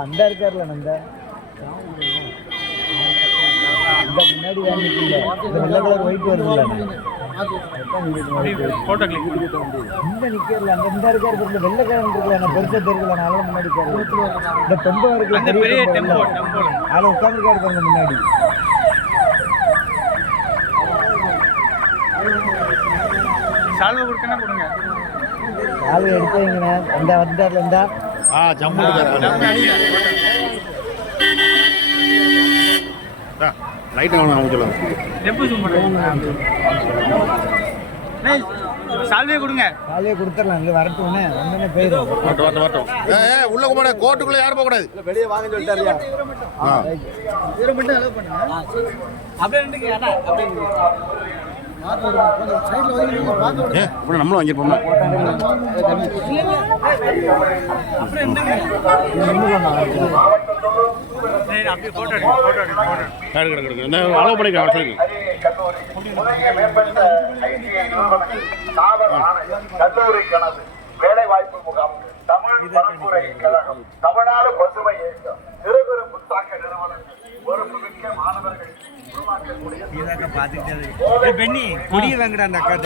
அந்த இருக்கார்ல நந்த இந்த முன்னாடி வாங்கிக்கல இந்த வெள்ளை கலர் ஒயிட் வருதுல்ல போட்டோ கிளிக் இந்த நிக்கிறல அந்த இந்த இருக்கார் இந்த வெள்ளை கலர் இருக்குல்ல நான் பெருசா தெரியல நாள முன்னாடி இந்த டெம்போ இருக்குல்ல அந்த பெரிய டெம்போ ஆள உட்கார்ந்திருக்காரு பாருங்க முன்னாடி சால்வை கொடுக்கனா கொடுங்க சால்வை எடுத்தீங்கண்ணே அந்த வந்தார்ல இருந்தா ஜம்மு லைட் ஆகணும் அவங்க சொல்லுவாங்க டெம்போ ஜூம் பண்ணுங்க சால்வையை கொடுங்க சால்வையை கொடுத்துடலாம் இங்கே வரட்டும்னே வந்தோடனே போயிடும் வரட்டும் உள்ள போட கோட்டுக்குள்ள யாரும் போகக்கூடாது வெளியே வாங்க சொல்லிட்டாரியா இவரை மட்டும் அலோவ் பண்ணுங்க அப்படியே நின்னுங்க அண்ணா அப்படியே நம்மளும் வாங்கிருப்போம் அப்படியே நின்னுங்க சரி அப்படியே போட்டோ எடுங்க அலோவ் பண்ணிக்கலாம் கல்லூரி கனவு வேலை வாய்ப்பு முகாம் தமிழ் பரப்புரை கழகம் தமிழ்நாடு பசுமை இயக்கம் சிறுகுறு புத்தாக்க நிறுவனங்கள் பொறுப்புமிக்க மாணவர்கள் உருவாக்கக்கூடிய பெண்ணி கொடிய வாங்கடா அந்த அக்கா